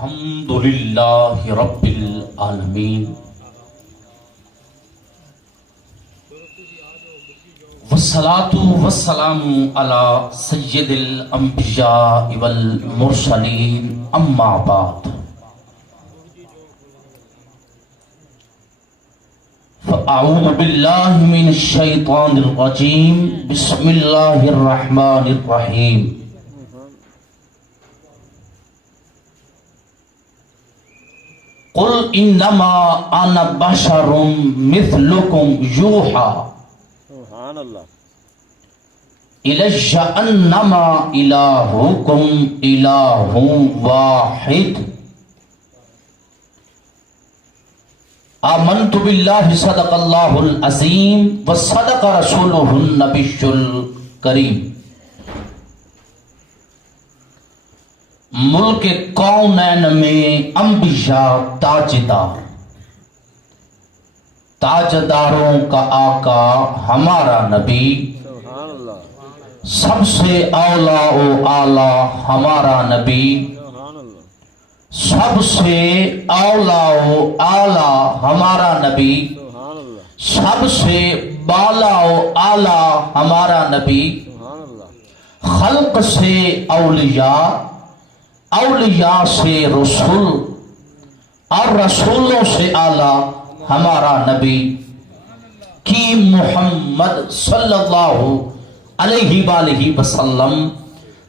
الحمد للہ رب العالمین والصلاة والسلام علی سید الانبیاء والمرسلین اما بعد فاعوذ باللہ من الشیطان الرجیم بسم اللہ الرحمن الرحیم قل انما انا بشر مثلکم یوحا سبحان اللہ الی انما الہکم الہ واحد آمنت باللہ صدق اللہ العظیم وصدق رسولہ النبی الکریم ملک کونین میں انبیاء تاجدار، تاجداروں کا آقا ہمارا نبی، سبحان اللہ سب سے اولا و اعلیٰ ہمارا نبی، سبحان اللہ سب سے اولا و اعلیٰ ہمارا نبی، سبحان اللہ سب سے بالا و اعلیٰ ہمارا نبی، سبحان اللہ خلق سے اولیاء، اولیاء سے رسول اور رسولوں سے اعلیٰ ہمارا نبی کی محمد صلی اللہ علیہ وآلہ وسلم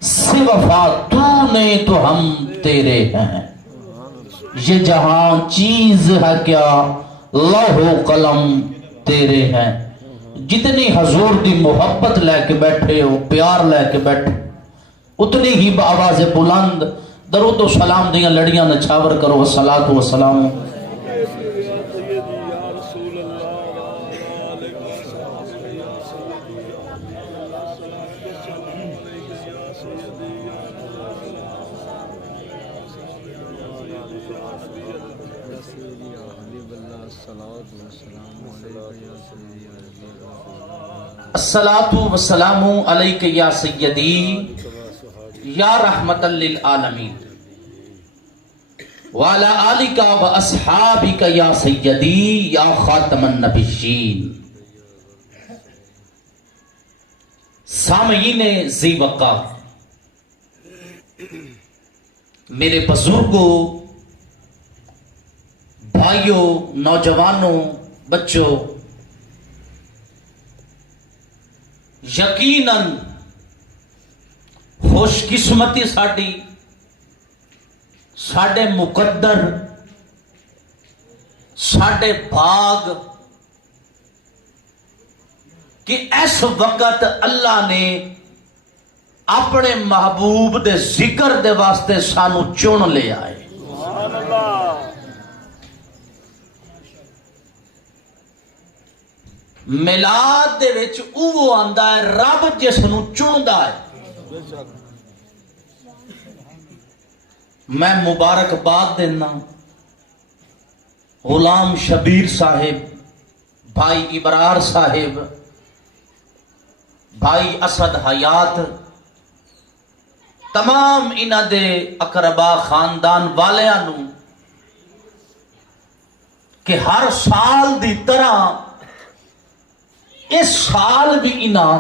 سے وفا تو نے تو ہم تیرے ہیں، یہ جہاں چیز ہے کیا لوح و قلم تیرے ہیں، جتنی حضور دی محبت لے کے بیٹھے ہو، پیار لے کے بیٹھے، اتنی ہی بآواز بلند درود و سلام دیاں لڑیاں نچھاور کرو، والصلاۃ والسلام الصلاۃ والسلام علیک یا سیدی یا رحمت للعالمین وعلی آلک و اصحابک یا سیدی یا خاتم النبیین۔ سامعین ذی وقار، میرے بزرگوں، بھائیوں، نوجوانوں، بچوں، یقیناً خوش قسمتی ساڈے مقدر، ساڈے بھاگ کہ اس وقت اللہ نے اپنے محبوب دے ذکر دے واسطے سانو چن لیا ہے۔ سبحان اللہ میلاد دے وچ اوہ آندا ہے رب جس نو چندا ہے۔ بے شک میں مبارکباد دینا غلام شبیر صاحب، بھائی ابرار صاحب، بھائی اسد حیات، تمام انہاں دے اقربا خاندان والیاں نو کہ ہر سال دی طرح اس سال بھی انہاں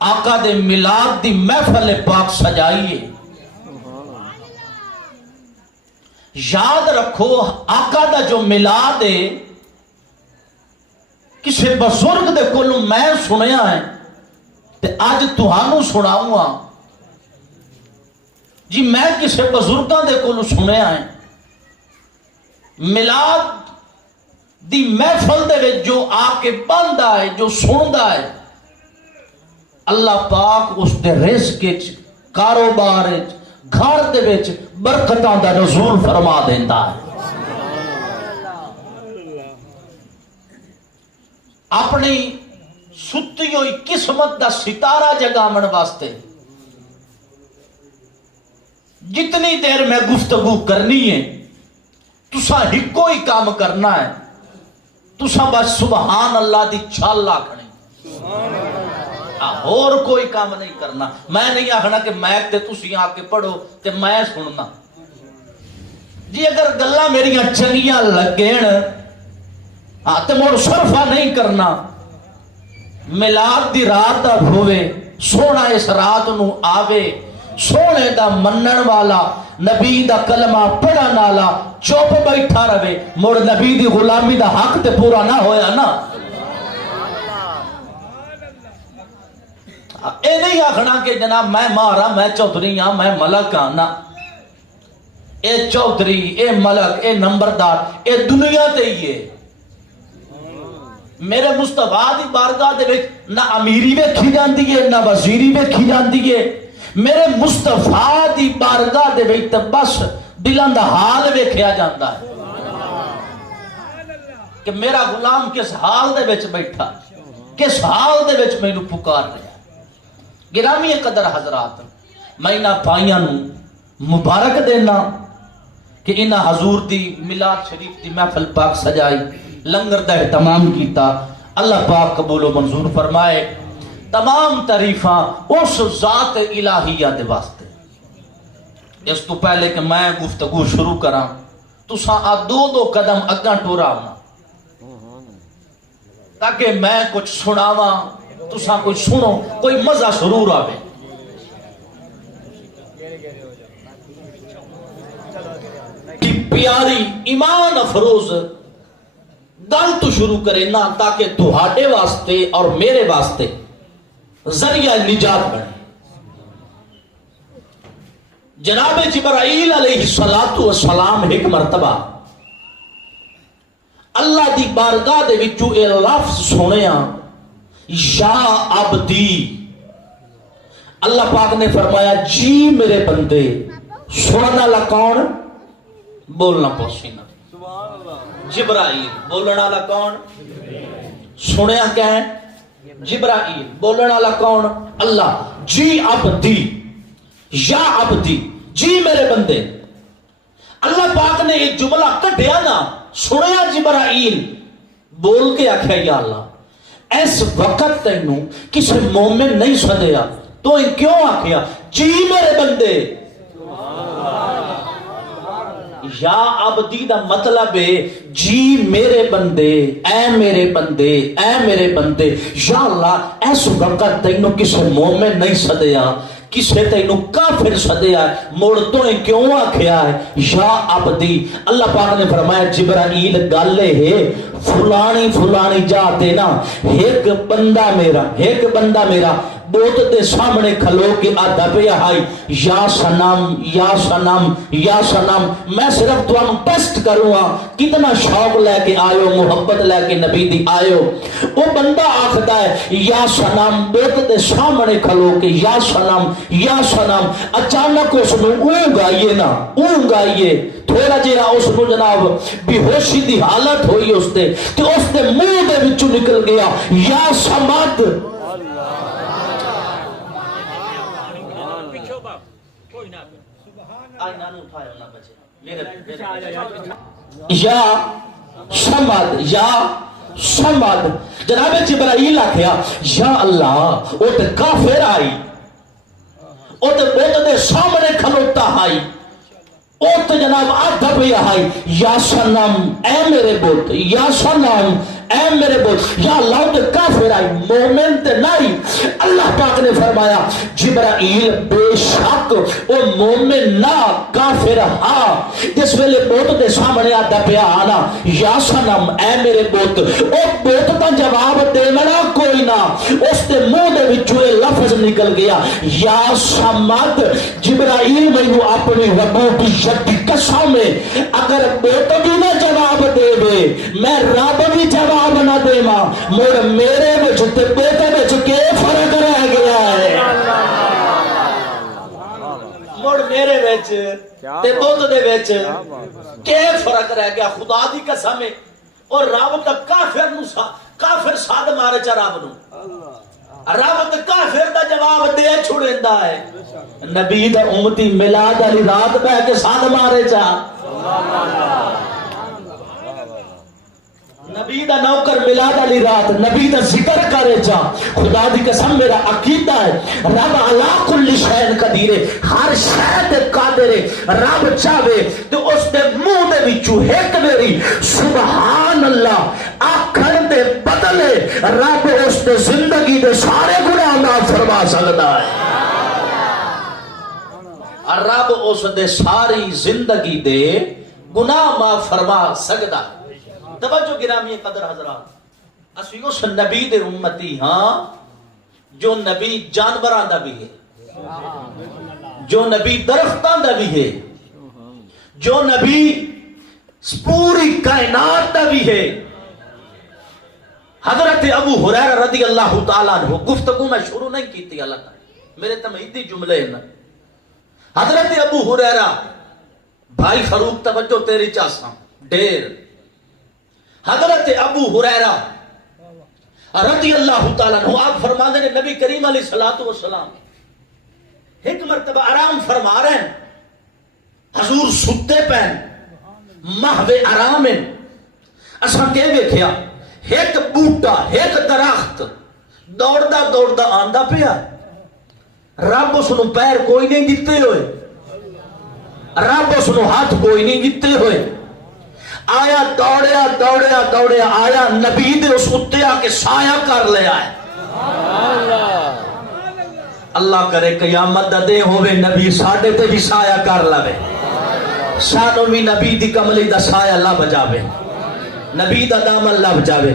آقا دے میلاد دی محفل پاک سجائیے۔ یاد رکھو آقا دا جو میلاد ہے کسی بزرگ دے کولوں میں سنیا ہے تے اج تہانوں سناؤں گا جی، میں کسی بزرگاں دے کولوں سنیا ہے میلاد دی محفل دے وچ جو آ کے بندا ہے، جو سندا ہے، اللہ پاک اس دے رزق وچ، کاروبار وچ، گھر دے وچ برکتاں دا نزول فرما دیندا ہے۔ اپنی ستی ہوئی قسمت دا ستارہ جگاون واسطے جتنی دیر میں گفتگو کرنی ہے تسا ہکو ہی کام کرنا ہے، تسا بس سبحان اللہ دی چھال آکھنی۔ اور کوئی کام نہیں کرنا. میں نہیں آخنا کہ میں تے تسی آ کے پڑھو تے میں سننا. جی اگر گلاں میریاں چنگیاں لگن تے مڑ صرفہ نہیں کرنا. میلاد دی رات ہوئے سونا اس رات نو آوے سونے دا منن والا نبی دا کلمہ پڑھن والا چپ بیٹھا رہے مڑ نبی دی غلامی دا حق تے پورا نہ ہویا نا. اے نہیں آخنا کہ جناب میں مہارا میں چودھری ہاں میں ملک ہاں نا. اے چودھری اے ملک اے نمبردار اے دنیا تے ہی ہے. میرے مصطفیٰ دی بارگاہ دے وچ نہ امیری ویکھی جاندی ہے نہ وزیری ویکھی جاندی ہے. میرے مصطفیٰ دی بارگاہ دے وچ تے بس دلاں دا حال ویکھیا جاندا ہے کہ میرا غلام کس حال دے وچ بیٹھا کس حال دے وچ مینوں پکار رہا. گرامی قدر حضرات میں انہاں بھائیاں نو مبارک دینا کہ انہاں حضور دی میلاد شریف دی محفل پاک سجائی لنگر دا اہتمام کیتا. اللہ پاک قبول و منظور فرمائے. تمام تعریفاں اس ذات الہیہ دے واسطے. اس تو پہلے کہ میں گفتگو شروع کراں تساں آ دو قدم اگاں ٹورا ہونا تاکہ میں کچھ سناواں تساں کچھ سنو کوئی مزہ ضرور آوے. پیاری ایمان افروز گل تو شروع کرے نا تاکہ تہاڈے واسطے اور میرے واسطے ذریعہ نجات بنے. جناب جبرائیل علیہ السلام ایک مرتبہ اللہ دی بارگاہ دے وچوں اے لفظ سنیا یا عبدی. اللہ پاک نے فرمایا جی میرے بندے. سننے والا کون؟ بولنا پوچھنا جبرائیل. بولنا والا کون؟ سنیا کیا ہے؟ جبرائیل. بولنا والا کون؟ اللہ. جی عبدی یا عبدی جی میرے بندے. اللہ پاک نے ایک جملہ کٹیا نا سنیا جبرائیل بول کے آخیا یا اللہ اس وقت تینوں کسی مومن نہیں سدیا تو کیوں آخیا جی میرے بندے. یا عبدی دا مطلب ہے جی میرے بندے اے میرے بندے اے میرے بندے. یا اللہ اس وقت تینوں کسی مومن نہیں سدیا کسے تینوں کافر سدیا مڑ تو نے کیوں آکھیا ہے یا عبدی. اللہ پاک نے فرمایا جبرائیل گل ہے فلانی جا تے نا ایک بندہ میرا بوت دے سامنے کھلو کے آدھا پہ آئی یا سنم یا سنم یا سنم. میں صرف تو ہم ٹیسٹ کروں گا کتنا شوق لے کے آئیو محبت لے کے نبی دی آئیو. وہ بندہ آخدا ہے یا سنم بوت دے سامنے کھلو کے یا سنم یا سنم. اچانک اس نے اونگ آئیے تھوڑا جہاں اس نے جناب بے ہوشی دی حالت ہوئی اس تے منہ دے وچوں نکل گیا یا سمد. یا سمد جناب جبرائیل آخیا یا اللہ وہ تے کافر آئی وہ تے بت دے سامنے کھلوتا آئی وہ تے جناب آدھا پہ آئی یا سنم اے میرے بت یا سنم اے میرے بت. یا اللہ تے کافر آئی مومن تے نہیں. اللہ پاک نے فرمایا جبرائیل بے شک او مومن نہ کافر ہاں. جس ویلے بت دے سامنے آدھا پیا آنا یا سنم اے میرے بت او بت دا جواب دینا کوئی نہ اس دے منہ دے وچوں لفظ نکل گیا یا سمد. جبرائیل مینوں اپنی رب کی شدی قسم ہے اگر بت بھی نہ جواب دے میں رب بھی جواب نہ دے مڑ میرے وچ تے بیٹے وچ کے فرق رہ گیا ہے. مڑ میرے وچ تے بت دے وچ کے فرق رہ گیا. خدا دی قسم ہے اور رب تک کافر ساد مارے چا رب تے کافر دا جواب دے چھڑیندا ہے. نبی دا امتی میلاد علی رات بہ کے ساد مارے چا نبی دا نوکر ملاد علی رات نبی دا ذکر کرے جا خدا دی قسم میرا عقیدہ ہے رب علا کل شین قدیر ہر شے تے قادر رب چاہے تو اس دے منہ دے وچوں ایک میری سبحان اللہ آکھن دے بدلے رب اس دے زندگی دے سارے گناہ معاف فرما سکتا ہے رب اس دے ساری زندگی دے گناہ معاف فرما سکتا ہے توجہ گرامی قدر حضرات اسی اس نبی دے امتی ہاں جو نبی جانوراں دا بھی ہے جو نبی درختاں دا بھی ہے جو نبی پوری کائنات دا بھی ہے حضرت ابو ہریرہ رضی اللہ تعالیٰ عنہ گفتگو میں شروع نہیں کی تھی اللہ تعالیٰ میرے تمہیدی جملے ہیں حضرت ابو ہریرہ بھائی فاروق توجہ تیری چاساں ڈیر حضرت ابو ہریرہ رضی اللہ تعالیٰ عنہ آپ فرمانے نے نبی کریم علیہ السلام ایک مرتبہ آرام فرما رہے ہیں حضور ستے پہن محو آرام اساں کے دیکھیا ایک بوٹا ایک درخت دوڑدا دوڑدا آندا پیا رب اس نو پیر کوئی نہیں دیتے ہوئے رب اس نو ہاتھ کوئی نہیں دیتے ہوئے آیا دوڑیا دوڑیا دوڑیا آیا نبی دے اس اتے آ کے سایہ کر لیا ہے اللہ کرے قیامت دا دے ہوئے نبی ساڑھے تے بھی سایہ کر لوے سانو بھی نبی دی کملی دا سایہ لب جاوے نبی دا دامن لب جاوے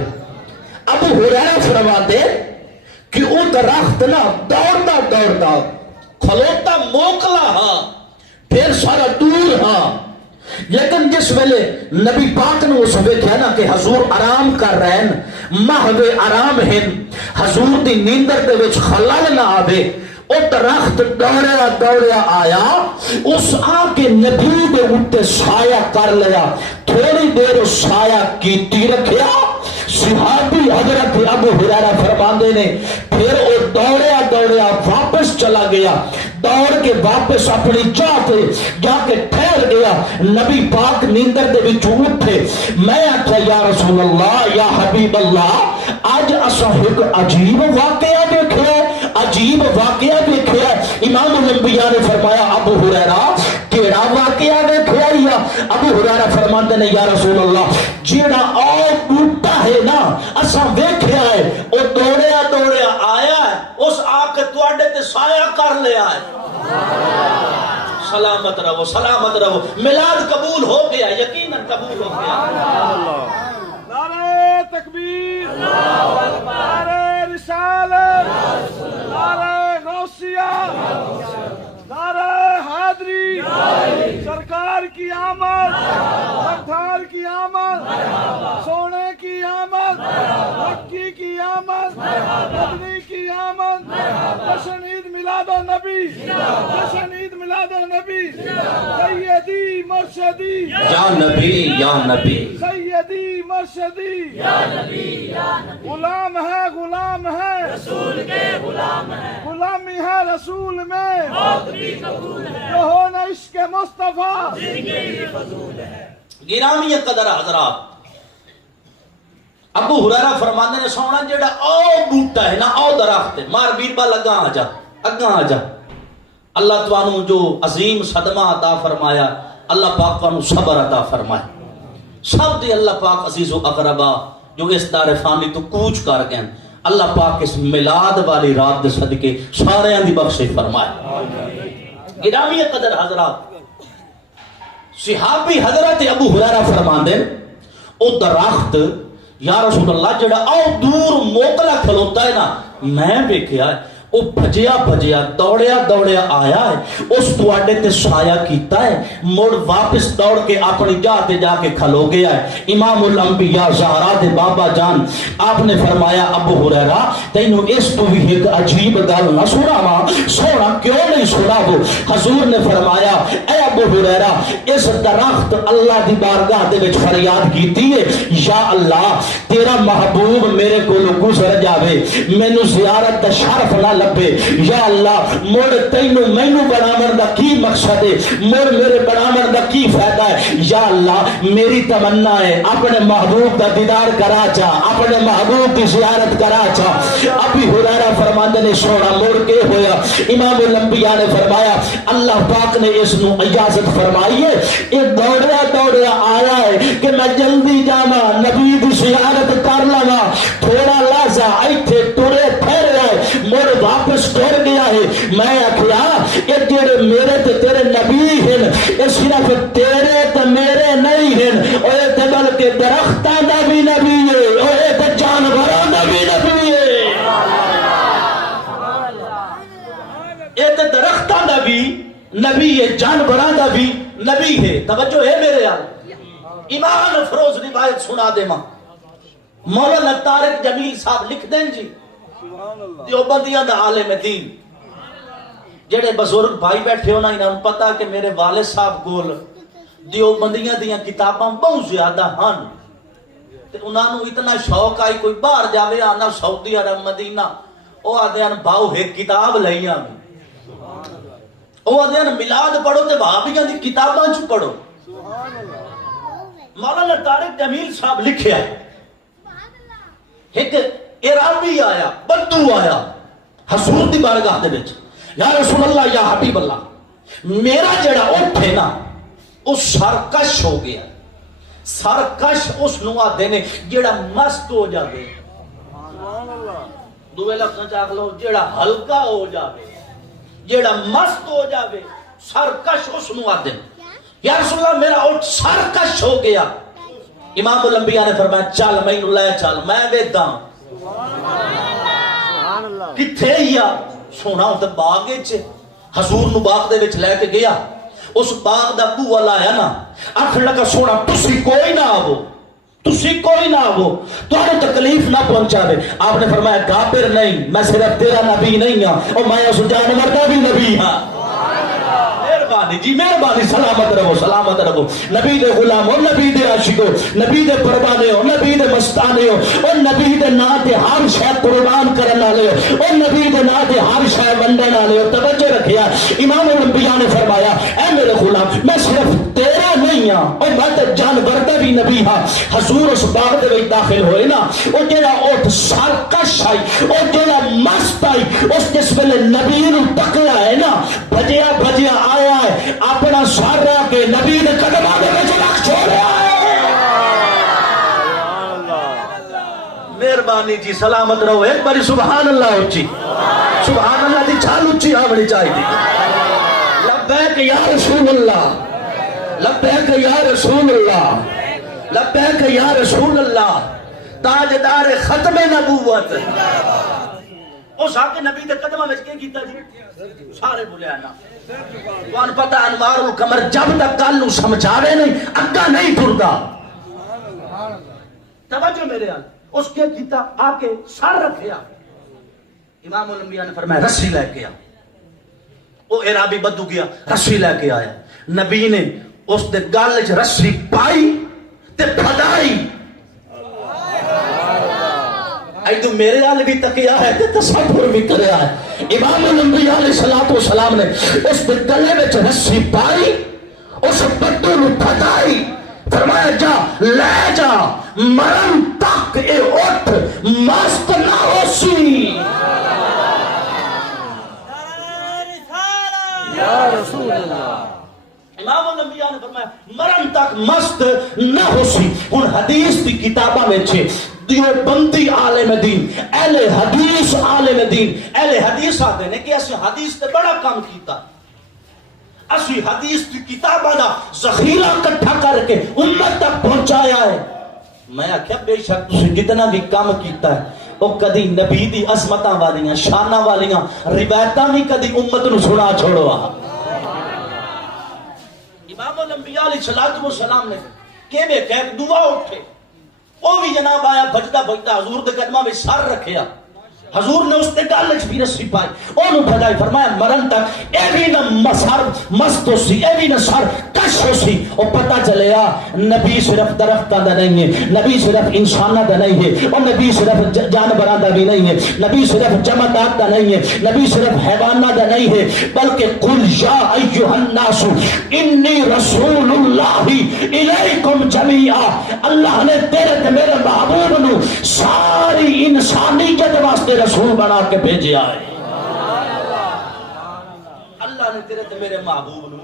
ابو ہریرہ فرما دے کہ او درخت نا دوڑتا دوڑتا کھلوتا موکلا ہاں پھر سارا دور ہاں لیکن جس ویلے نبی پاک نے اس ویکھیا نا کہ حضور آرام کر رہے ہیں محو آرام ہیں حضور دی نیندر دے وچ خلل نہ آوے او درخت دوڑیا دوڑیا آیا اس آ کے نبی دے اوتے سایہ کر لیا تھوڑی دیر اس سایہ کیتی رکھیا صحابی حضرت ابو ہریرہ فرماندے نے پھر وہ دوڑیا دوڑیا واپس چلا گیا دوڑ کے واپس اپنی جا پہ جا کے ٹھہر گیا نبی پاک نیندر دے وچ اٹھے میں آکھیا یا رسول اللہ یا حبیب اللہ آج اساں ایک عجیب واقعہ دیکھیا عجیب واقعہ دیکھیا امام الانبیاء نے فرمایا ابو ہریرہ کیڑا واقعہ دیکھیا یا ابو ہریرہ فرماندے نے یا رسول اللہ جیڑا او بوٹا ہے نا اساں ویکھیا ہے او دوڑیا دوڑیا آیا ہے اس آ کے تواڈے تے سایہ کر لیا ہے سلامت رہو میلاد قبول ہو گیا یقیناً قبول ہو گیا نعرہ تکبیر نعرہ رسالت نعرہ غوثیہ نعرہ حیدری سرکار کی آمد سردار کی آمد سونے کی آمد مکی کی آمد مدنی کی آمد جشن عید میلاد النبی جشن عید میلاد النبی سیدی مرشدی یا نبی یا نبی سیدی مرشدی یا نبی یا نبی غلام ہے رسول کے غلام ہے غلامی ہے رسول میں موت بھی قبول ہے جو ہو نہ عشق مصطفیٰ زندگی فضول ہے گرامی قدر حضرات ابو ہریرہ فرماندے نے سونا جیڑا او بوٹا ہے نا او درخت ہے مار بیربا لگا آ جا اللہ توانو جو عظیم صدمہ عطا فرمایا اللہ پاک توانو صبر عطا فرمایا سب دے اللہ پاک عزیز و اقربا جو اس دار فانی تو کوچ کر گئے اللہ پاک اس میلاد والی رات دے صدقے سارے دی بخشش فرمائے گرامی قدر حضرات صحابی حضرت ابو ہریرہ فرماندے او درخت یا رسول اللہ جڑا او دور موکلا کھلوتا ہے نا میں دیکھیا ہے وہ بھجیا بھجیا دوڑیا دوڑیا آیا ہے اس تواڈے تے سایہ کیتا ہے مڑ واپس دوڑ کے اپنی جا تے جا کے کھلو گیا ہے امام الانبیاء زہرا دے بابا جان آپ نے فرمایا ابو ہریرہ تینوں اس تو بھی ایک عجیب گل نہ سناواں سونا کیوں نہیں سناو حضور نے فرمایا اے ابو ہریرہ اس درخت اللہ دی بارگاہ دے وچ فریاد کیتی ہے یا اللہ تیرا محبوب میرے کولوں گزر جاوے مینوں زیارت دا شرف نہ لبے. یا اللہ مڑ تینوں مینوں بناون دا کی مقصد ہے, مڑ میرے بناون دا کی فائدہ ہے. یا اللہ میری تمنا ہے اپنے محبوب دا دیدار کرا چا, اپنے محبوب کی زیارت کرا چا. ابھی ہریرہ فرماندے نے سونا مڑ کے ہویا. امام الانبیاء نے فرمایا اللہ پاک نے اس نو اجازت فرمائی ہے, یہ دوڑیا دوڑیا آیا ہے کہ میں جلدی جاواں نبی دی زیارت کر لواں. تھوڑا لحظہ ایتھے ٹرے پھر رہے مڑ واپس ٹر گیا ہے. میں آکھیا یہ جڑے میرے تے تیرے نبی ہیں یہ صرف تیرے تے میرے نہیں ہیں, اوے تے بلکہ درختاں دا بھی نبی ہے, اوے تے جانوراں دا بھی نبی ہے. یہ تے درختاں دا بھی نبی ہے, جانوراں دا بھی نبی ہے. توجہ ہے میرے یار. ایمان افروز روایت سنا دے ماں. مولانا طارق جمیل صاحب لکھ دیں جی, دیوبندیاں دا عالم دین, جڑے بزرگ بھائی بیٹھے ہونا انہوں پتا کہ میرے والد صاحب گول دیوبندیاں دیاں کتاباں بہت زیادہ ہن, تے انہوں اتنا شوق آئی کوئی باہر جاوے آنا سعودی عرب مدینہ او آدھے ان باؤ ایک کتاب لئیاں میں, او آدھے ان میلاد پڑھو تے وہابیاں دی کتاباں چ پڑھو. مولانا طارق جمیل صاحب لکھیا ایک عرابی آیا, بدو آیا حضور دی بارگاہ دے وچ, یا رسول اللہ یا حبیب اللہ میرا جڑا اٹھ ہے نا اس سرکش ہو گیا. سرکش اس نو آدھے نے جڑا مست ہو جاوے, دوے لفظ چاک لو جڑا ہلکا ہو جاوے, جڑا مست ہو جاوے سرکش اس نو آدھے. یا رسول اللہ میرا اٹھ سرکش ہو گیا. امام الانبیاء نے فرمایا چل میں لے چل, میں ویداں کتھے یا سونا ہوتا باغ چ حضور نو باغ دے وچ لے کے گیا. اس باغ دا بوہ لایا نا, آخر لگا سونا تسی کوئی نہ آو, تسی کوئی نہ آو, تمہیں تکلیف نہ پہنچا دے. آپ نے فرمایا کافر نہیں, میں صرف تیرا نبی نہیں ہاں اور میں اس جانور کا بھی نبی ہاں. مہربانی جی مہربانی, سلامت رہو سلامت رہو. نبی دے غلام ہو, نبی دے عاشق ہو, نبی دے پروانے ہو, نبی دے مستانے ہو, اور نبی دے نا تے ہر شے قربان کرن والے ہو, اور نبی دے نا تے ہر شے ونڈن والے ہو. توجہ رکھیا, امام الانبیاء نے فرمایا اے میرے غلام میں صرف تیرا نہیں ہاں اور میں تے جانور دا بھی نبی ہاں. حضور اس باغ دے وچ داخل ہوئے نا, او جڑا اٹھ سرکش آئی, او جڑا مست آئی, اس جس ویلے نبی نو پکڑا ہے نا, بھجیا بھجیا آیا ہے, اپنا سر رکھ کے نبی دے قدماں دے وچ رکھ چھوڑیا ہے. مہربانی جی سلامت رہو. ایک باری سبحان اللہ اچھی, سبحان اللہ دی چھال اچھی آونی چاہیے. لبیک یا رسول اللہ, لبیک یا رسول اللہ, لبیک یا رسول اللہ, تاجدار ختم نبوت. اس آقے نبی دے قدمہ وچ کے کیتا جی سارے بولے آنا. وان پتہ انوار القمر جب تک کل نو سمجھاوے نہیں اگا نہیں ٹردا. توجہ میرے آل, اس کے کیتا آکے سر رکھیا. امام الانبیاء نے فرمایا رسی لے کے آ. وہ عرابی بدو گیا رسی لے کے آیا. نبی نے اس دے گل وچ رسی پائی تے پھدائی. ایدو میرے آل بھی تکیا ہے تے تصور بھی کریا ہے. امام الانبیاء علیہ الصلوۃ والسلام نے اس دے گلے وچ رسی پائی, اس بدو نو پھدائی, فرمایا جا لے جا, مرن تک اے اٹھ مست نہ ہوسی. یا رسول اللہ. امام الانبیاء نے فرمایا مرن تک مست نہ ہوسی. ہن حدیث دی کتاباں وچ دیوبندی عالم دین, اہل حدیث عالم دین, اہل حدیث آتے ہیں کہ اسی حدیث تے بڑا کام کیتا, اسی حدیث کی کتاباں دا ذخیرہ اکٹھا کر کے امت تک پہنچایا ہے. میں آخیا بے شک تسی جتنا بھی کام کیتا ہے وہ کدی نبی دی عظمتاں والیاں شاناں والیاں روایتاں بھی کدی امت نو سنا چھوڑوا. امام الانبیاء علیہ الصلوۃ والسلام نے کہ بے کہ دعا اٹھے, وہ بھی جناب آیا بجدا بجدا حضور دے قدماں وچ سر رکھیا. حضور نے اس تے گل وچ بھی رسی پائی, اونوں بھجائی. فرمایا مرن تک اے بھی نہ سر مست سی, اے بھی نہ سر کش دسو سی او پتہ چلیا نبی صرف درختاں دا نہیں ہے، نبی صرف انساناں دا نہیں ہے، او نبی صرف جانوراں دا بھی نہیں ہے، نبی صرف جمادات دا نہیں ہے، نبی صرف حیوانات دا نہیں ہے، بلکہ قل یا ایھا الناس انی رسول اللہ الیکم جمیعا، اللہ نے تیرے تے میرے محبوب نو ساری انسانیت واسطے رسول بنا کے بھیجیا ہے۔ اللہ نے تیرے تے میرے محبوب نو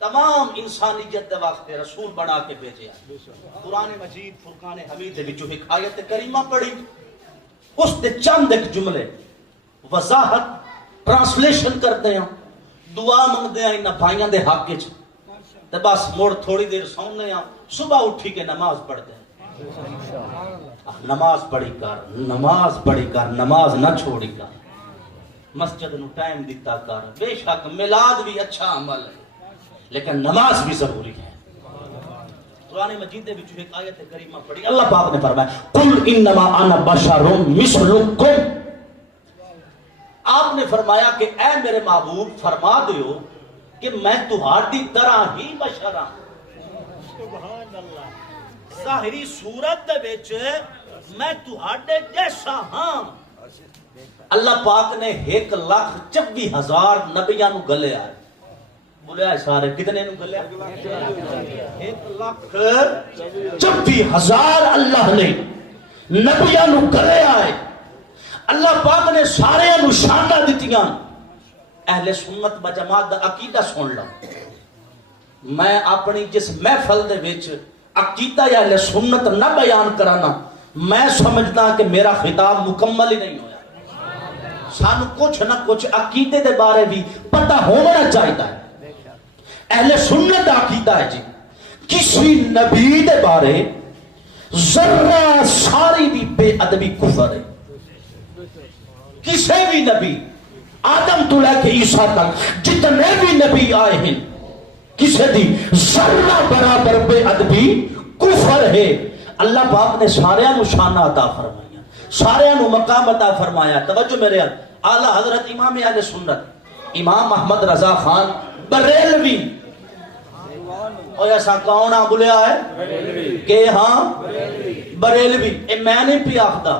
تمام انسانیت دے واسطے رسول بنا کے بھیجیا۔ قرآن مجید فرقان حمید دے وچوں ایک آیت کریمہ پڑھی، اس دے چند ایک جملے وضاحت ٹرانسلیشن کرتے ہیں، دعا منگتے ہیں انہاں بھائیاں دے حق وچ، تے بس مڑ تھوڑی دیر سونے ہیں، صبح اٹھی کے نماز پڑھتے ہیں۔ نماز پڑھی کر، نماز پڑھی کر، نماز نہ چھوڑی کر، مسجد نو ٹائم دیتا کر، بے شک میلاد بھی اچھا عمل ہے لیکن نماز بھی ضروری ہے۔ قرآن مجید میں ایک آیت کریمہ پڑھی، اللہ پاک نے فرمایا قل انما انا بشر مثلکم، آپ نے فرمایا کہ اے میرے محبوب فرما دیو کہ میں تہاڈی طرح ہی بشر ہاں۔ سبحان اللہ، ظاہری صورت دے وچ میں تہاڈے جیسا ہاں۔ اللہ پاک نے 1,24,000 نبیاں نو گلیا ہے، بولیا سارے کتنے نو گلیا؟ 1,24,000 اللہ نے نبیاں نو گلیا ہے۔ اللہ پاک نے سارے نو شاناں دتیاں۔ اہل سنت و جماعت دا عقیدہ سن لو، میں اپنی جس محفل دے وچ عقیدہ یا اہل سنت نہ بیان کرانا، میں سمجھدا کہ میرا خطاب مکمل ہی نہیں ہویا۔ سانو کچھ نہ کچھ عقیدے دے بارے بھی پتہ ہونا چاہیے۔ اہل سنت عقیدہ ہے جی کسی نبی دے بارے ذرہ ساری بھی بے ادبی کفر ہے۔ کسی بھی نبی آدم تو لے کے عیسیٰ تک جتنے بھی نبی آئے ہیں کسی دی ذرہ برابر بے ادبی کفر ہے۔ اللہ پاک نے سارے نو شان عطا فرمایا، سارے نو مقام عطا فرمایا۔ توجہ میرے اعلی حضرت امام اہل سنت امام احمد رضا خان بریلوی، اور ایسا کون آ بولیا ہے کہ ہاں بریلوی، اے میں نے پی آخدہ،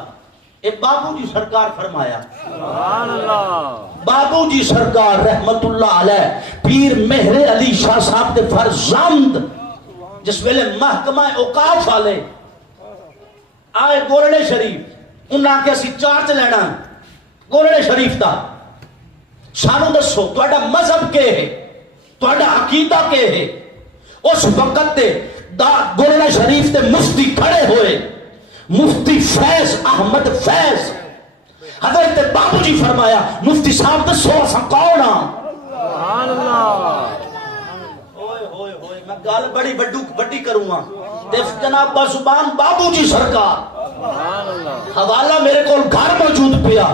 اے بابو جی سرکار فرمایا، بابو جی سرکار رحمت اللہ علیہ پیر مہر علی شاہ صاحب دے فرزند جس ویلے محکمہ اوقاف والے آئے گورڑے شریف، انہاں کے اسی چارج لینا گورڑے شریف دا، سانو دسو تہاڈا مذہب کے ہے، تہاڈا عقیدہ کے ہے۔ اس وقت دے گورڑے شریف دے مفتی کھڑے ہوئے، مفتی فیض احمد فیض، حضرت بابو جی فرمایا مفتی صاحب دسو اساں کون ہاں؟ سبحان اللہ، اوئے ہوئے ہوئے میں گل بڑی بڑی کروں گا تے جناب بزبان بابو جی سرکار، سبحان اللہ، حوالہ میرے کول گھر موجود پیا۔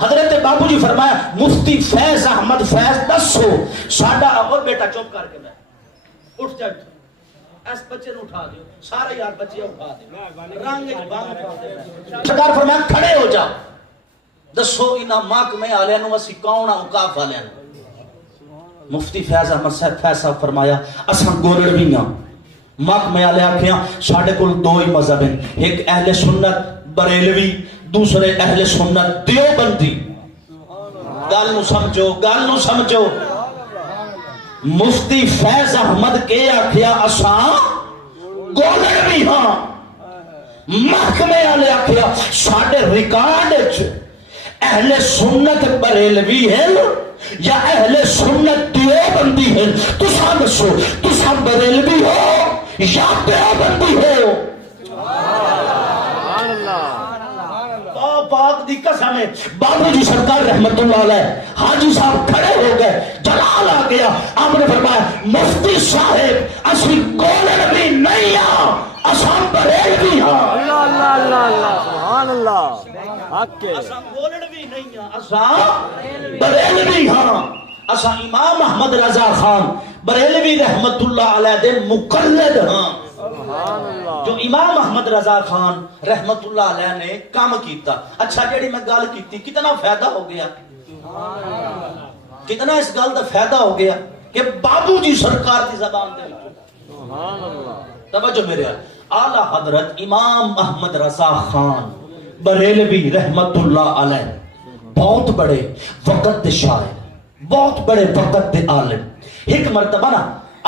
حضرت بابو جی فرمایا مفتی فیض احمد فیض دسو ساڈا، اور بیٹا چپ کر کے میں اٹھ جا، اس بچے نو اٹھا دیو، سارے یار بچے اٹھا دیو، رنگ بانگ سرکار فرمایا کھڑے ہو جا، دسو انہاں محکمے والے نو اسی کون ہاں اوقاف والے نو؟ مفتی فیض احمد فیض صاحب فرمایا اساں گورڑوی ہاں۔ محکمے والے آکھیا ساڈے کول دو ہی مذہب ہیں، ایک اہل سنت بریلوی، دوسرے اہل سنت دیوبندی۔ گل نو سمجھو، گل نو سمجھو۔ مفتی فیض احمد کے آکھیا اساں گورڑوی ہاں، محکمے والے آکھیا ساڈے ریکارڈ وچ اہل سنت بریلوی ہے یا اہل سنت دیوبندی ہے، تساں دسو تساں بریلوی ہو یا دیوبندی ہو؟ پاک دی قسم ہے، بابو جی سرکار رحمت اللہ علیہ حاجی صاحب کھڑے ہو گئے، جلال آ گیا، آپ نے فرمایا مفتی صاحب اسی گورڑوی نہیں ہاں، اساں بریلوی ہاں۔ اللہ اللہ اللہ اللہ سبحان اللہ، اساں گورڑوی نہیں ہاں، اساں بریلوی ہاں۔ اساں امام احمد رضا خان بریلوی رحمت اللہ علیہ دے مقلد ہاں۔ جو امام احمد رضا خان رحمت اللہ علیہ نے کام کیتا، اچھا جیڑی میں گل کیتی کتنا فائدہ ہو گیا، کتنا اس گل دا فائدہ ہو گیا۔ کہ بابو جی سرکار دی زبان دے توجہ میرے اعلی حضرت امام احمد رضا خان بریلوی رحمت اللہ علیہ بہت بڑے وقت دے شاعر، بہت بڑے وقت دے عالم. ایک مرتبہ نا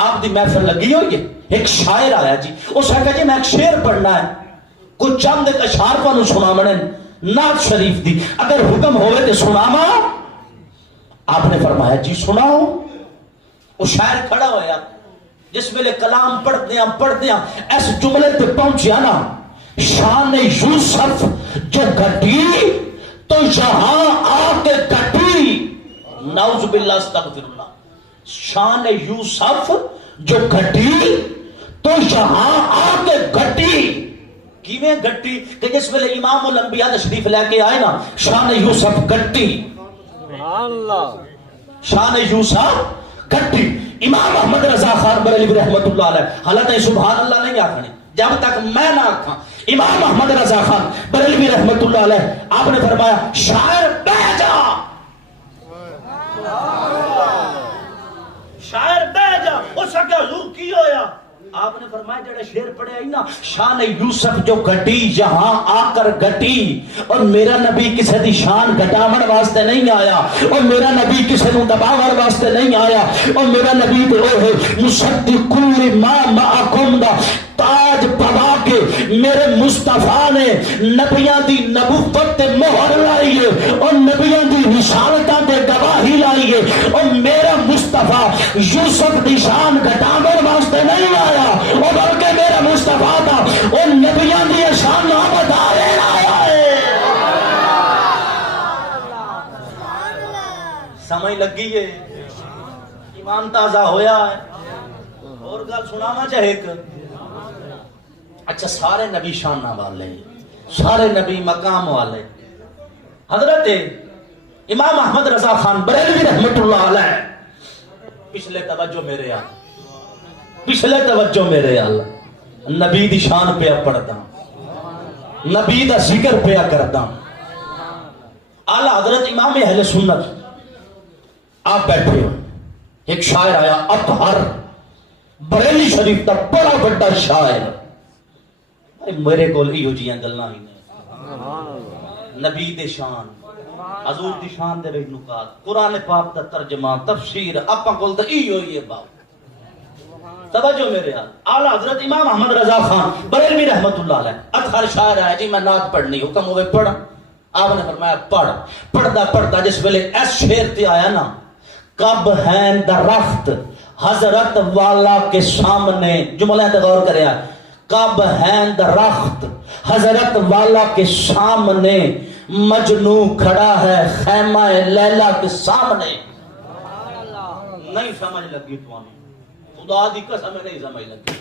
آپ دی محفل لگی ہوئی ہے، ایک شاعر آیا جی، اس نے کہا جی میں ایک شعر پڑھنا ہے، کچھ چند ایک اشعار کو سنا منے نعت شریف دی، اگر حکم ہوئے تو سناما. آپ نے فرمایا جی سناؤ. وہ شاعر کھڑا ہویا، جس ویلے کلام پڑھ دیا اس جملے تے پہنچیا نا، شان یوسف جو گھٹی تو یہاں آ کے گھٹی. نعوذ باللہ استغفر اللہ. شان یوسف جو گھٹی تو یہاں آ کے گھٹی. کیویں گھٹی کہ جس ویلے امام الانبیاء تشریف لے کے آئے نا، شان یوسف گھٹی. شان یوسف گھٹی. امام احمد رضا خان بریلوی رحمت اللہ علیہ، حالت سبحان اللہ نہیں آکھنے جب تک میں نہ آکھاں. امام احمد رضا خان بریلوی رحمت اللہ علیہ آپ نے فرمایا شاعر بہ جا، شاعر بہ جا. اس کا حضور کی ہویا؟ آپ نے فرمایا جڑا شعر پڑھیا ہی نا، شان یوسف جو گھٹی یہاں آ کر گھٹی. اور میرا نبی کسی دی شان گھٹاون واسطے نہیں آیا، اور میرا نبی کسی نو دباون واسطے نہیں آیا. اور میرا نبی تے او ہے مصدق کل ما معکم دا تاج پوا کے میرے مصطفیٰ نے نبیاں دی نبوت تے مہر لائی ہے، اور نبیاں دی رسالتاں تے گواہی لائی ہے. اور میرا مصطفیٰ یوسف دی شان گھٹاون واسطے نہیں آیا، اور بلکہ میرا مصطفیٰ تھا اور نبیاں دی شان بتانے آیا ہے. سمجھ لگی ہے؟ ایمان تازہ ہویا ہے. اور گل سناوا چاہے ایک. اچھا سارے نبی شانہ والے، سارے نبی مقام والے. حضرت امام احمد رضا خان بریلوی رحمت اللہ علیہ پچھلے توجہ میرے آل، پچھلے توجہ میرے آل، نبی دی شان پہ پڑھتا، نبی دا ذکر پہ کرتا. اعلی حضرت امام اہل سنت آپ بیٹھے ہو. ایک شاعر آیا اطہر بریلی شریف دا بڑا بڑا شاعر. میرے کو ایہو جیاں گلاں ہی نے، نبی دے شان، حضور دی شان دے وچ نکات، قرآن پاک دا ترجمہ، تفسیر، اپاں کول تے ایہو ہی ہے بات. توجہ میرے آل. اعلی حضرت امام احمد رضا خان بریلوی رحمت اللہ علیہ اطہر شاعر آیا جی میں نعت پڑھنی، حکم ہوئے پڑھ. آپ نے فرمایا پڑھ. پڑھدا پڑھدا جس ویلے اس شعر تے آیا نا، کب ہیں درخت حضرت والا کے سامنے، جملہ تے غور کریا، کب ہیں درخت حضرت والا کے سامنے، مجنو کھڑا ہے خیمہ لیلا کے سامنے. نہیں سمجھ لگی تو خدا دی قسم نہیں سمجھ لگی.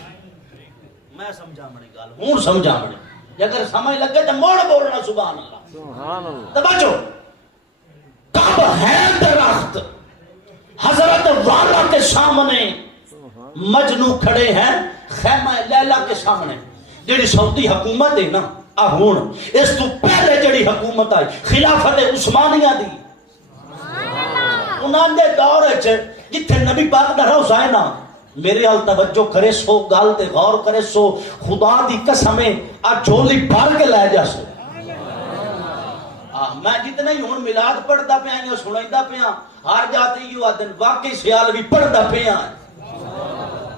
میں سمجھا منی گل ہوں سمجھا منی، اگر سمجھ لگے تو موڑ بولنا سبحان اللہ. توجہ، کب ہے درخت حضرت والا کے سامنے، مجنو کھڑے ہیں خیمہ لیلا کے سامنے. جڑی سعودی حکومت ہے نا ہن، اس تو پہلے جڑی حکومت آئی خلافت عثمانیہ دی، انہاں دے دور وچ جتھے نبی پاک دا روضہ ہے نا، میرے حال توجہ کرے سو، گل تے غور کرے سو، خدا دی قسم آ جھولی بھر کے لے جا سو. میں جتنے ہی ہن میلاد پڑھدا پیا یا سنائیدا پیا، ہر جاتے یو آدن واقعی سیال بھی پڑھدا پیا،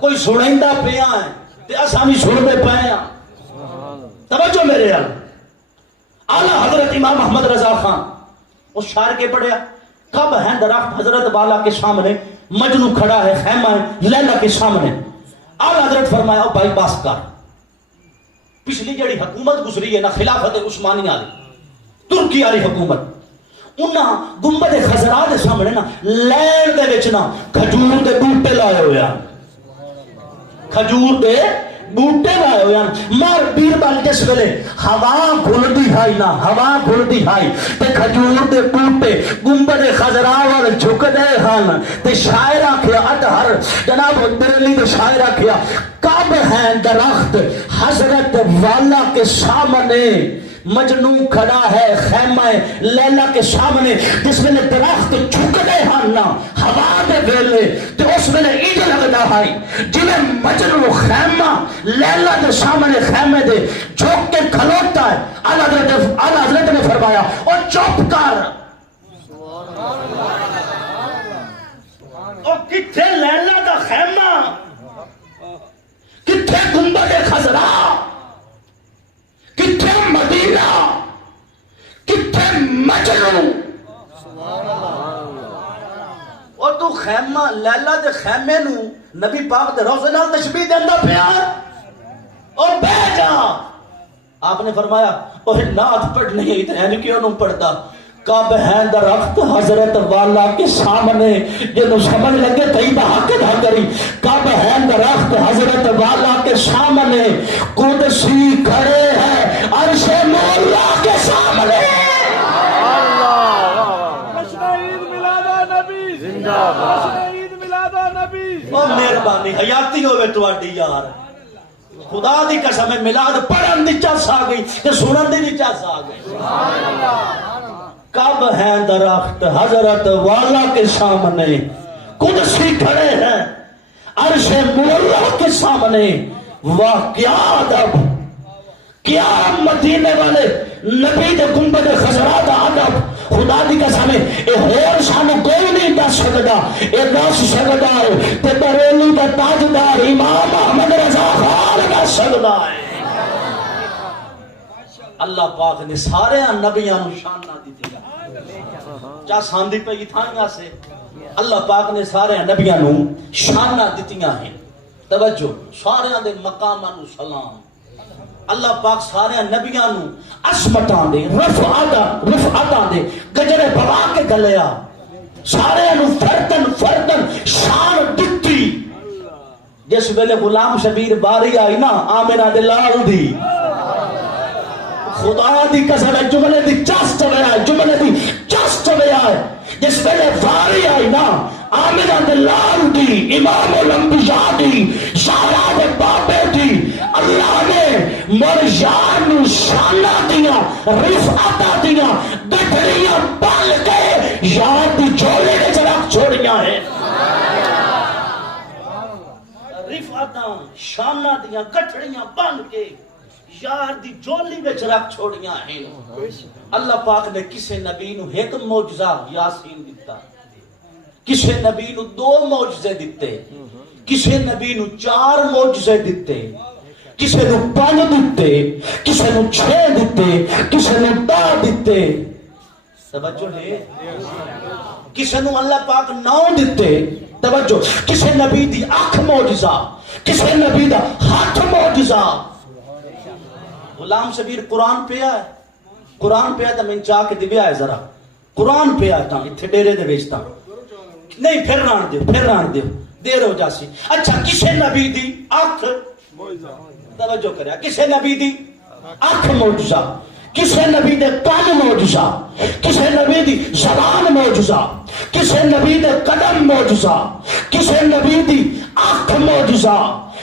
کوئی سنائیدا پیا ہے تے اساں بھی سنتے پے ہاں. توجہ میرے حال. اعلی حضرت امام احمد رضا خان اس شعر کے پڑھیا، کب ہیں درخت حضرت والا کے سامنے، مجنو کھڑا ہے خیمہ لیلا کے سامنے. اعلی حضرت فرمایا او بھائی باس کر، پچھلی جڑی حکومت گزری ہے نا خلافت عثمانیہ والی، ترکی والی حکومت، انہاں گنبد خضرا دے سامنے نا لین دے وچ نا کھجور دے بوٹے لائے ہوئے ہیں، کھجور دے بوٹے لائے ہوئے ہیں. مار بیربل جس ویلے ہوا گھلدی ہائی نا، ہوا گھلدی ہائی تے کھجور دے بوٹے گنبد خضرا وال جھک دے ہن تے شاعر آکھیا اطہر جناب بریلی دے شاعر آکھیا، کب ہیں درخت حضرت والا کے سامنے، مجنو کھڑا ہے خیمہ لیلا کے سامنے، جس میں درخت جھکدے ہن ہوا دے ویلے تے اس میں اینج لگدا ہے جویں مجنو خیمہ لیلا دے سامنے خیمے دے جھک کے کھلوتا ہے۔ اعلیٰ حضرت نے فرمایا اور چپ کر، اور کتھے لیلا دا خیمہ، کتھے گنبد خضرا، کتھے مدینہ، کتھے مجنو، اور تو خیمہ لیلا دے خیمے نو نبی پاک دے روضے نال تشبیہ دیندا پیا اور بہ جا۔ آپ نے فرمایا اوہ نعت پڑھنی ہے اتنے کیوں نوں پڑھتا؟ کب ہے درخت حضرت والا کے سامنے، جنہوں سمجھ لگے طیبہ حق دا کری، کب ہے درخت حضرت والا کے سامنے، قدسی کھڑے ہیں عرش مولا کے سامنے۔ جشن عید میلاد نبی زندہ باد، جشن عید میلاد نبی۔ اور مہربانی حیاتی ہوئے تواڈی یار، خدا دی قسم ہے میلاد پڑھن دی چس آ گئی تے سنن دی بھی چس آ گئی۔ کب ہے درخت حضرت والا کے سامنے، قدسی کھڑے ہیں عرش مولا کے سامنے۔ واہ کیا ادب، کیا مدینے والے نبی دے گنبد خضرا دا ادب۔ خدا دی قسم ہے اے ہور سانو کوئی نہیں دس سکدا، اے دس سکدا ہے تے بریلی دا تاجدار امام احمد رضا خان دس سکدا ہے۔ اللہ پاک نے سارے نبیاں نو شان نہ دتی چا ساندی پئی تھائیاں سے، اللہ پاک نے سارے نبیاں نو شان نہ دتیاں ہیں۔ توجہ، سارے دے مقاماں نو سلام۔ اللہ پاک سارے نبیاں نو عظمتاں دے رفعتاں دے گجرے پوا کے گلیا، سارے نو فردن شان دتی۔ جس ویلے غلام شبیر باری آئی نا آمنہ دے لال دی، خدا دی قسم ہے جملے دی چس چلے آئے، جملے دی چس چلے آئے۔ جس ویلے واری آئی نا آمنہ دے لال دی، امام الانبیاء دی، زہرا دے بابے دی، اللہ نے مرجان نو شانہ دیا، رفعتہ دیا، گٹھڑیاں پال کے یاد دی جھولے نے جرک چھوڑیاں ہیں۔ رفعتاں شانہ دیا گٹھڑیاں پال کے یار دی جولی وچ رکھ چھوڑیاں ہیں۔ اللہ پاک نے کسے نبی نو ایک معجزہ یاسین دیتا، کسے نبی نو 2 معجزے دیتے، کسے نبی نو 4 معجزے دیتے، کسے نو 5 دیتے، کسے نو 6 دیتے، کسے نو 10 دیتے۔ توجہ ہے، کسے نو اللہ پاک 9 دیتے۔ توجہ، کسے نبی دی اکھ معجزہ، کسے نبی دا ہاتھ معجزہ۔ غلام شبیر قرآن پہ آئے، قرآن پہ آئے تو میں چاہ کے دیویا ہے ذرا، قرآن پہ آئے تھا اتھے ڈیرے دے بیچتا نہیں، پھر ران دیو دیر ہو جاسی۔ اچھا کسے نبی دی آنکھ، توجہ کریا، کسے نبی دی آنکھ معجزہ، کسے نبی دے کان معجزہ، کسے نبی دی زبان معجزہ، کسے نبی دے قدم معجزہ، کسے نبی دی آنکھ معجزہ،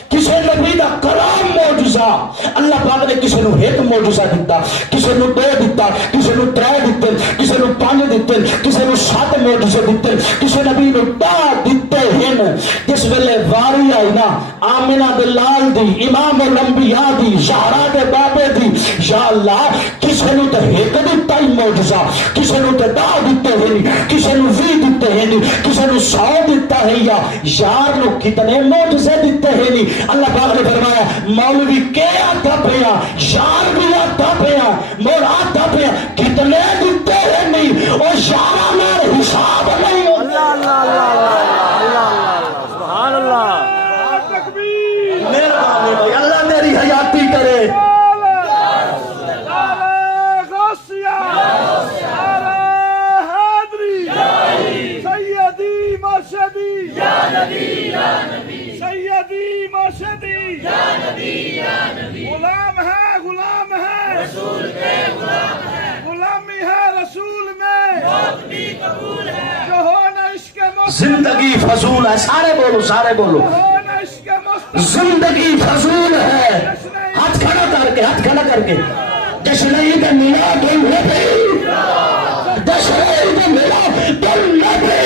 کسے نبی دا کلام معجزہ۔ اللہ پاک نے کسے نو 1 معجزہ دیتا، کسے نو 2 دیتا، کسے نو 3 دیتے، کسے نو 5 دیتے، کسے نو 7 معجزے دیتے، کسے نبی نو 10 دیتے ہیں۔ جس ویلے واری آئی نا آمنہ دے لال دی، امام الانبیاء دی، زہرا دے بابے دی، یا اللہ کسے نو تے 1 دیتا ہی معجزہ، کسے نو تے 10 دیتے ہیں، کسے نو 20 دیتے ہیں، کسے نو 100 دیتا ہے، یا یار نو کتنے معجزے دیتے ہیں۔ اللہ پاک نے فرمایا مولوی کے آتا پیا، یار بھی آتا پیا، مول آتا پیا، کتنے دیتے ہیں نہیں، اور یارہ میں حساب نہیں ہوتا۔ اللہ اللہ اللہ اللہ سبحان اللہ، تکبیر، مہربانی بھائی اللہ تیری حیاتی کرے۔ غوثیہ، حیدری، سیدی مرشدی، یا نبی یا نبی، سیدی مرشدی، یا نبی یا نبی، غلام ہے رسول کے غلام ہے، غلامی ہے رسول میں، موت بھی قبول ہے، جو ہونا عشق مصطفیٰ، زندگی فضول ہے، سارے بولو سارے بولو، جو ہونا عشق مصطفیٰ، زندگی فضول ہے۔ ہاتھ کھڑا کر کے، ہاتھ کھڑا کر کے، جشن عید میلاد النبی، جشن عید میلاد النبی،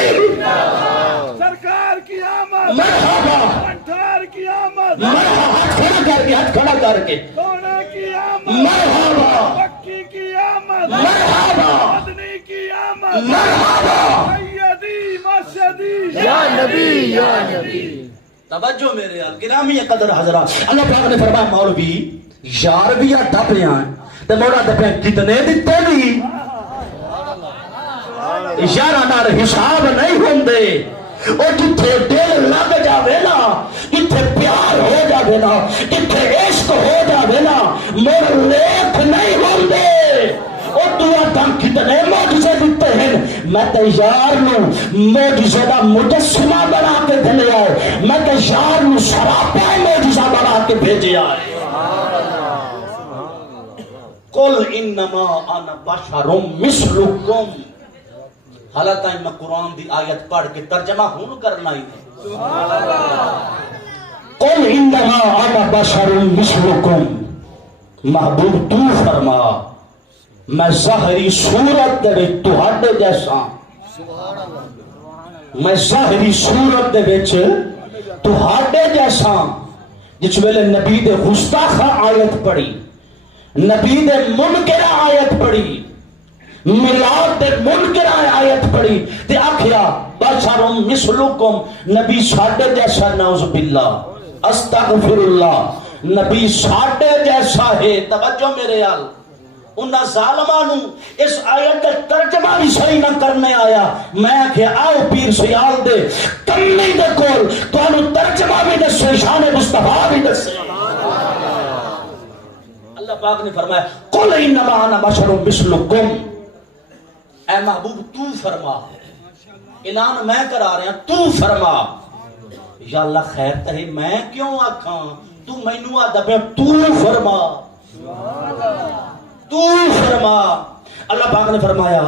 سرکار کی آمد، مرحبا، انٹھار کی آمد، مرحبا، ہاتھ کھڑا کر کے، ہاتھ کھڑا کر کے، سونے کی آمد، مرحبا، مکی کی آمد، مرحبا، مدنی کی آمد، مرحبا، سیدی مرشدی یا نبی یا نبی۔ توجہ میرے گرامی قدر حضرات، اللہ پاک نے فرمایا مولوی یار بھی دبیاں تے موڑا دبیاں کتنے دیتے نہیں، یارہ نال حساب نہیں ہوندے، اور جتھے دل لگ جاوے نا، جتھے پیار ہو جاوے نا، جتھے عشق ہو جاوے نا، مر لیکھ نہیں ہوندے۔ اور دعا دم کتنے معجزے دیتے ہیں، میں تے یار نو معجزے دا مجسمہ بنا کے دلے آئے، میں تے یار نو سراپا معجزہ بنا کے بھیجے آئے۔ قل انما انا بشر مثلکم، حالانکہ میں قرآن دی آیت پڑھ کے ترجمہ ہوں کرنا ہی ہے۔ قل انما انا بشر مثلکم، محبوب تو فرما میں ظاہری صورت دے وچ تہاڈے جیسا، میں ظاہری صورت دے وچ تہاڈے جیسا۔ جس ویلے نبی دے گستاخا آیت پڑھی، نبی دے منکرہ آیت پڑھی، میلاد دے منکرہ آیت پڑھی تے آکھیا بشر مثلکم، نبی ساڈے جیسا، نعوذ باللہ استغفر اللہ، نبی ساڈے جیسا ہے۔ توجہ میرے آل، انہاں ظالمانوں اس آیت کا ترجمہ بھی صحیح نہ کرنے آیا، میں کہ آؤ پیر سیال دے کمی دے کول تانوں ترجمہ بھی دسے، شان مصطفیٰ بھی دسے۔ اللہ پاک نے فرمایا قل انما انا بشر مثلکم، اے محبوب تو فرما، اعلان میں کرا رہا ہوں، تو فرما۔ یا اللہ خیر تہے میں کیوں آکھاں، تو مینوں آدھا پیا تو فرما، تو فرما۔ اللہ پاک نے فرمایا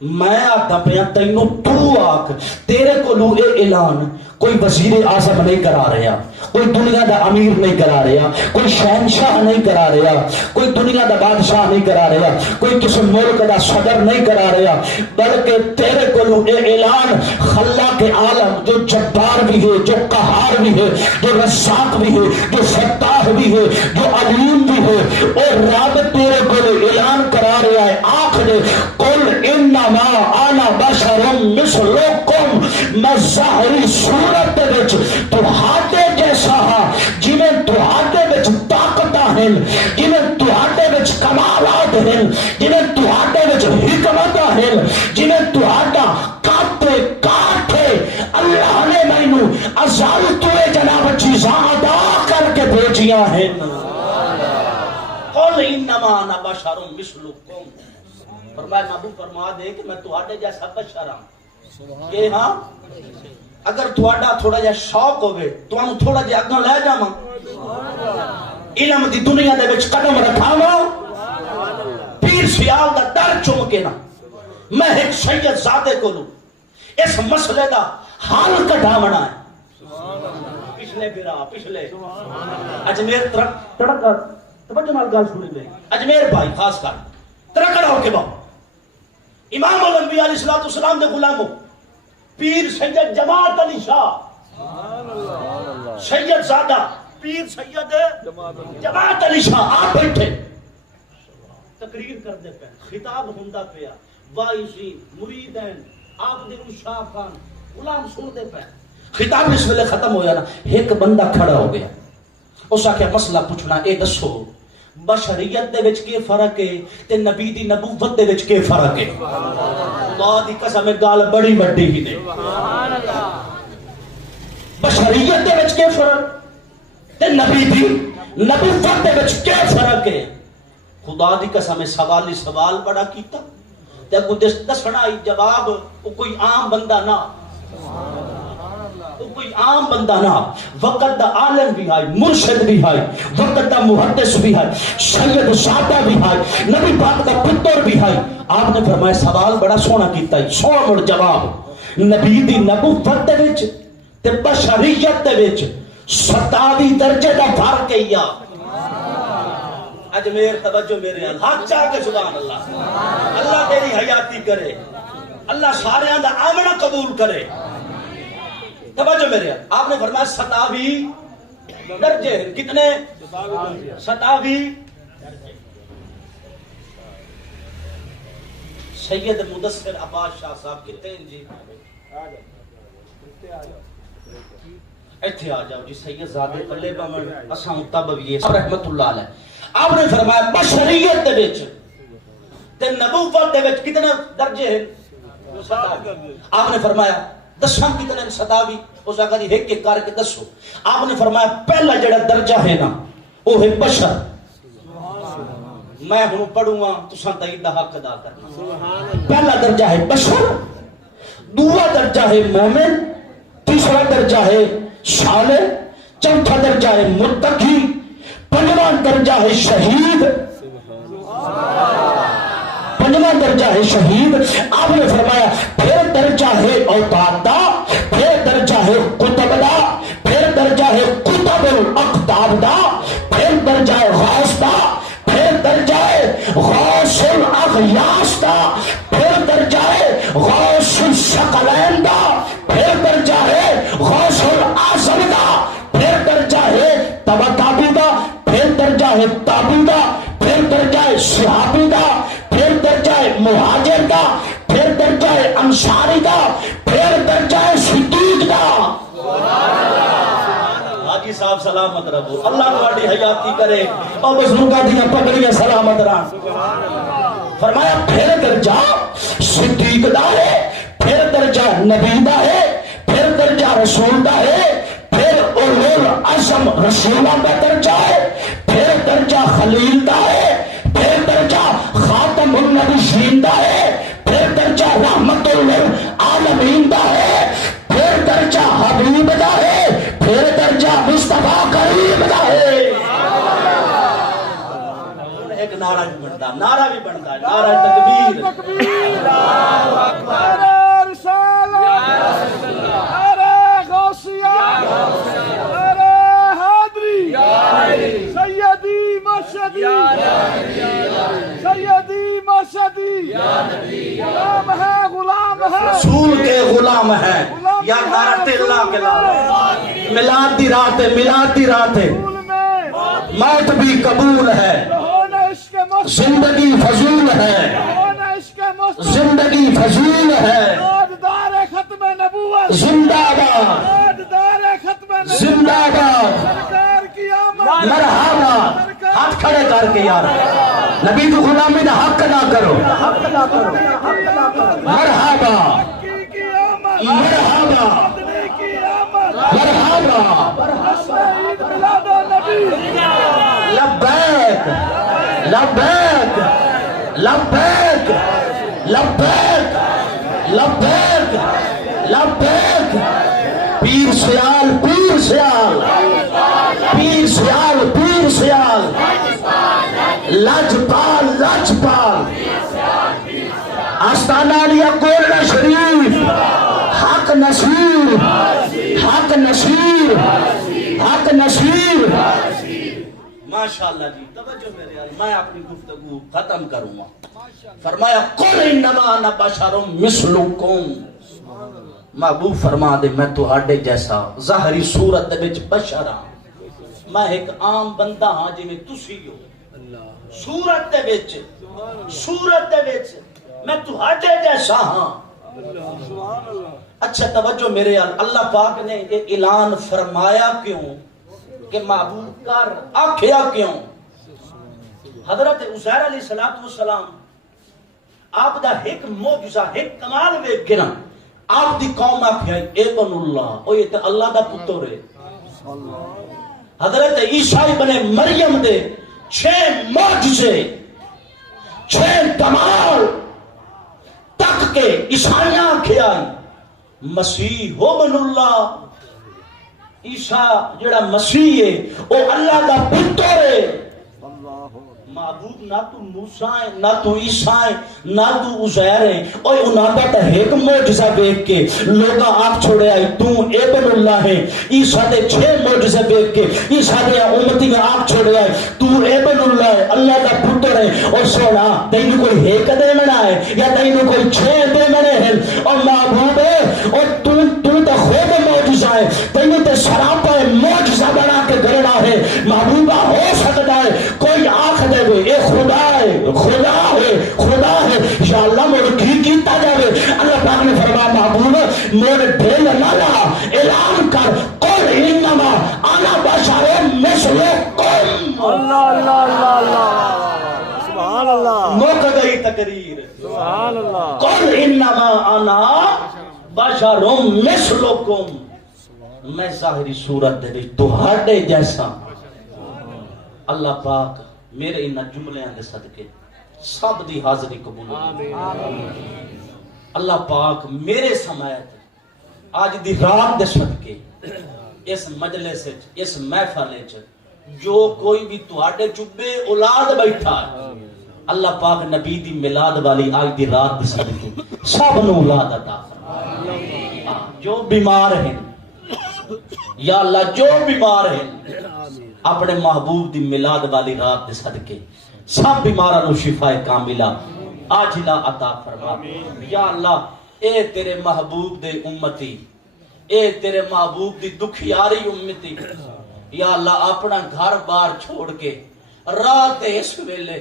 میں آدھا پیا تینوں تو آکھ، تیرے کو لو اے اعلان کوئی وزیر اعظم نہیں کرا رہا، کوئی دنیا دا امیر نہیں کرا رہا، کوئی شہنشاہ نہیں کرا رہا، کوئی دنیا دا بادشاہ نہیں کرا رہا، کوئی کسی ملک دا صدر نہیں کرا رہا، بلکہ تیرے کو لو اے اعلان خلاق عالم جو جبار بھی ہے، جو قہار بھی ہے، جو رزاق بھی ہے، جو فتاح بھی ہے، جو علیم بھی ہے، اور رب تیرے کو لو اعلان کرا رہا ہے، آخ دے قل انما انا بشر مثلکم، میں ظاہری صورت وچ تہاڈے جیسا ہاں، جویں تہاڈے وچ طاقتاں ہیں، جویں تہاڈے وچ کمالات ہیں، جویں تہاڈے وچ حکمتاں ہیں، جویں تہاڈا کاٹے کاٹے اللہ نے مینوں ازل تو جناب چیزاں ادا کر کے بھیجیاں ہیں۔ قل انما انا بشر مثلکم، فرمایا محبوب فرما دے کہ میں تہاڈے جیسا بشر ہاں، کہ ہاں اگر تہاڈا تھوڑا جہا شوق ہوئے تانوں تھوڑا جہا اگوں لے جاواں، علم دی دنیا دے وچ قدم رکھاواں، پیر سیال دا در چوم کے نا میں ایک سید زادے کو لوں اس مسئلے دا حل کڈھاونا ہے۔ پچھلے برا پچھلے اجمیر تڑکا توجہ نال گل سنی میری، اجمیر بھائی خاص کر ترکڑا ہو کے با امام الانبیاء علیہ الصلوۃ والسلام دے غلاموں پیر سید جماعت علی شاہ سید زادہ پیر سید جماعت علی شاہ آپ بیٹھے تقریر کر دے پہ، خطاب ہوندا پیا، وائزین مریدین آپ دے شاہ خان غلام سن دے پہ، خطاب اس ویلے ختم ہویا نا، ایک بندہ کھڑا ہو گیا، اس آکھیا مسئلہ پوچھنا، اے دسو بشریت دے وچ کی فرق ہے تے نبی دی نبوت دے وچ کی فرق ہے؟ اللہ دی قسم گال بڑی وڈی ہی دے، بشریت دے وچ کی فرق تے نبی دی نبوت دے وچ کی فرق ہے؟ خدا دی قسم سوالی سوال بڑا کیتا تے کو دسنا ہی جواب، وہ کوئی عام بندہ نہ، کوئی عام بندہ نہ، وقت دا عالم بھی ہے، مرشد بھی ہے، وقت دا محدث بھی ہے، سید سادہ بھی ہے، نبی پاک دا پتر بھی ہے۔ آپ نے فرمایا سوال بڑا سونا کیتا ہے، سونا مڑ جواب، نبی دی نبوت دے وچ تے بشریت دے وچ 27 درجے دا فرق ہے۔ یا اجمیر توجہ میرے ہاتھ چاہ کے سبحان اللہ. اللہ تیری حیاتی کرے, اللہ سارے دا آمنہ قبول کرے. توجہ میرے آپ نے فرمایا 27 درجے. کتنے؟ 27. سید مدثر عباس شاہ صاحب کتنے ہیں جی؟ ایتھے آ جاؤ جی. سید زادے پلے بامن اساں تبویہ رحمت اللہ علیہ. آپ نے فرمایا بشریت دے وچ تے نبوت دے وچ کتنے درجے ہیں؟ 27. آپ نے فرمایا دساں کتنے ہیں؟ 27. اس اگر ایک ایک کر کے دسو. آپ نے فرمایا پہلا جڑا درجہ ہے نا وہ ہے بشر. میں ہوں پڑھوں گا تساں تائید دا حق ادا کرنا. پہلا درجہ ہے بشر, دوسرا درجہ ہے مومن, تیسرا درجہ ہے صالح, چوتھا درجہ ہے متقی, پنجواں درجہ ہے شہید. پنجواں درجہ ہے شہید. آپ نے فرمایا پھر درجہ ہے اوتاد دا, پھر درجہ ہے قطب دا, پھر درجہ ہے قطب الاقطاب دا, پھر درجہ ہے غوث دا, پھر درجہ ہے غوث الاغیاث دا, پھر درجہ ہے غوث الثقلین دا, پھر درجہ ہے غوث الاعظم دا, پھر درجہ ہے تابی دا, پھر درجہ ہے تابی دا, پھر درجہ ہے صحابی دا, پھر درجہ ہے مہاجر دا, پھر درجہ ہے انصاری دا, پھر درجہ ہے صدیق دا. حاجی صاحب سلامت رہو, اللہ تہاڈی حیاتی کرے اور بزرگاں دیاں پگڑیاں سلامت رہن. فرمایا پھر درجہ صدیق دا ہے, پھر درجہ نبی دا ہے, پھر درجہ رسول دا ہے, پھر اولو العزم رسولوں کا درجہ ہے, پھر درجہ خلیل دا ہے, پھر درجہ خاتم النبیین دا ہے, پھر درجہ رحمت للعالمین دا ہے, پھر درجہ حبیب دا ہے, پھر درجہ مصطفیٰ کریم دا ہے. ایک نعرہ بھی بنتا, نعرہ بھی بنتا ہے, نعرہ تکبیر. نعرہ رسالت, نعرہ غوثیہ, نعرہ حیدری, سیدی مرشدی, سیدی مرشدی, غلام ہے, غلام ہے, رسول کے غلام ہیں. یا نعرہ اللہ کے لائے میلاد دی رات ہے, میلاد دی رات ہے, موت بھی قبول ہے, زندگی فضول ہے, زندگی فضول ہے. ختم نبوت زندہ باد, زندہ باد, مرحبا. ہاتھ کھڑے کر کے یار نبی کی غلامی کا حق ادا کرو. مرحبا مرحبا مرحبا. لبیک لبیک لبیک لبیک لبیک لبیک. پیر سیال, پیر سیال, پیر سیال, پیر سیال, لاجپال, لاجپال, آستانہ علیہ گولڈا شریف, حق نصیر, حق نصیر, حق نصیر. ماشاءاللہ جی. توجہ میرے یار, میں اپنی گفتگو ختم کروں گا. فرمایا قل انما انا بشر مثلکم. محبوب فرما دے میں تو آڈے جیسا ظاہری صورت دے وچ بشر ہاں, میں ایک عام بندہ ہاں جی میں تسی ہو. صورت دے وچ, صورت دے وچ میں تو آڈے جیسا ہاں. اچھا توجہ میرے یار, اللہ پاک نے یہ اعلان فرمایا کیوں کہ محبوب کر آکھیا کیوں؟ حضرت عزیر علیہ السلام آپ دا ایک معجزہ, ایک کمال ویکھ کے نا آپ دی قوم آکھیا ابن اللہ, او یہ تے اللہ دا پتر ہے. حضرت عیسیٰ ابن مریم دے 6 معجزے, 6 کمال تک کے عیسائیاں آکھیا مسیح ہو بن اللہ. عیسیٰ جڑا مسیح ہے او اللہ دا پتر ہے. معبود نہ تو موسیٰ ہے, نہ تو عیسیٰ ہے, نہ تو عزیر ہے. اوہ انہاں دا ایک معجزہ دیکھ کے لوگاں آپ چھوڑے آئی تو ابن اللہ ہے. عیسیٰ دے 6 معجزے دیکھ کے عیسیٰ دے امتیاں آپ چھوڑے آئی تو ابن اللہ ہے. اللہ سونا تینوں کوئی ہیک دے منا ہے یا تینوں کوئی چھ دے منے ہیں اور محبوب ہے اور تو خود معجزہ ہے تینوں تے سراپا معجزہ بنا کے کرنا ہے محبوبہ ہو سکتا ہے کوئی آنکھ دے گئے اے خدا ہے خدا ہے خدا ہے یا اللہ مجھے کی کیتا جاوے اللہ پاک نے فرمایا محبوب میرے دل نہ لا اعلان کر قل انما انا بشر مثلکم اللہ اللہ اللہ اللہ سبحان اللہ موقع گئی تقریر سبحان اللہ قل انما انا بشر مثلکم میں ظاہری صورت دے تہاڈے جیسا اللہ پاک میرے ان جملیاں دے صدقے سب دی حاضری قبول اللہ پاک میرے سمیت آج دی رات دے صدقے اس مجلس اس محفل جو کوئی بھی تہاڈے چبے اولاد بیٹھا ہے اللہ پاک نبی دی میلاد والی آج دی رات دے صدقے سب نو اولاد عطا فرما جو بیمار ہیں یا اللہ جو بیمار ہیں اپنے محبوب دی میلاد والی رات دے صدقے سب بیماراں نو شفا کاملہ عاجلہ عطا فرما یا اللہ اے تیرے محبوب دے امتی اے تیرے محبوب دی دکھیاری امتی یا اللہ اپنا گھر بار چھوڑ کے رات اس ویلے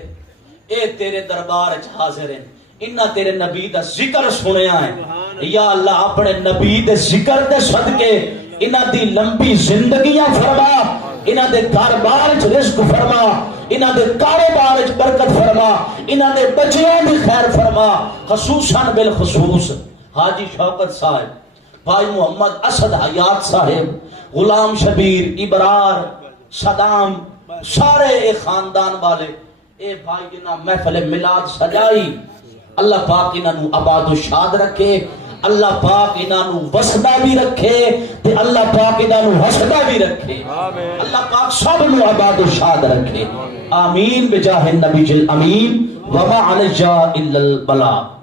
اے تیرے دربار وچ حاضر ہیں انہاں تیرے نبی دا ذکر سنیا ہے یا اللہ اپنے نبی دے ذکر دے صدقے انہاں دی لمبی زندگیاں فرما انہاں دے گھر بار وچ رزق فرما انہاں دے کاروبار وچ برکت فرما انہاں دے بچیاں دی خیر فرما خصوصاً بالخصوص حاجی شوکت صاحب بھائی محمد اسد حیات صاحب غلام شبیر ابرار صدام سارے خاندان والے اے بھائی جنہ محفل میلاد سجائی اللہ پاک انہوں آباد و شاد رکھے اللہ پاک انہوں وسدہ بھی رکھے تے اللہ پاک انہوں حسدہ بھی رکھے اللہ پاک سب نو آباد و شاد رکھے آمین بجاہ النبی الامین وما علیہ الا البلاغ